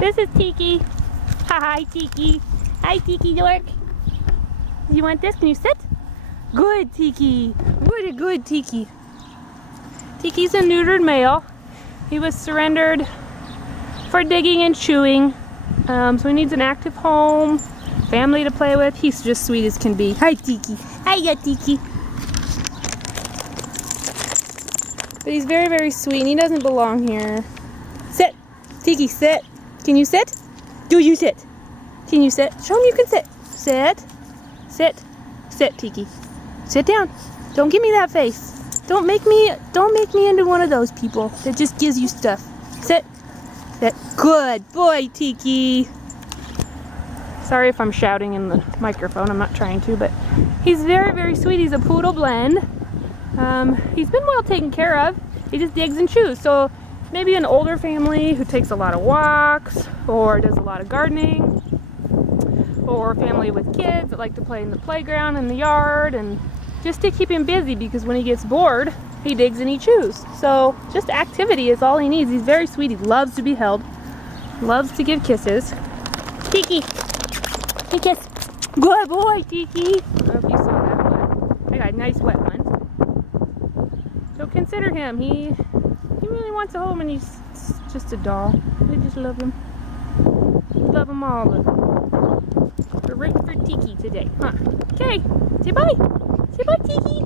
This is Tiki. Hi, Tiki. Hi, Tiki Dork. You want this? Can you sit? Good, Tiki. What a good Tiki. Tiki's a neutered male. He was surrendered for digging and chewing. So he needs an active home, family to play with. He's just sweet as can be. Hi, Tiki. Hiya, Tiki. But he's very, very sweet and he doesn't belong here. Sit. Tiki, sit. Can you sit? Do you sit? Can you sit? Show him you can sit. Sit. Sit. Sit, Tiki. Sit down. Don't give me that face. Don't make me into one of those people that just gives you stuff. Sit. Sit. Good boy, Tiki. Sorry if I'm shouting in the microphone. I'm not trying to, but he's very, very sweet. He's a poodle blend. He's been well taken care of. He just digs and chews. So maybe an older family who takes a lot of walks or does a lot of gardening, or a family with kids that like to play in the playground in the yard, and just to keep him busy, because when he gets bored, he digs and he chews. So just activity is all he needs. He's very sweet. He loves to be held, loves to give kisses. Tiki, hey, kiss. Good boy, Tiki. I don't know if you saw that, but I got nice wet ones. So consider him. He really wants a home, and he's just a doll. I just love him. Love them all. But we're right for Tiki today, huh? Okay, say bye. Say bye, Tiki.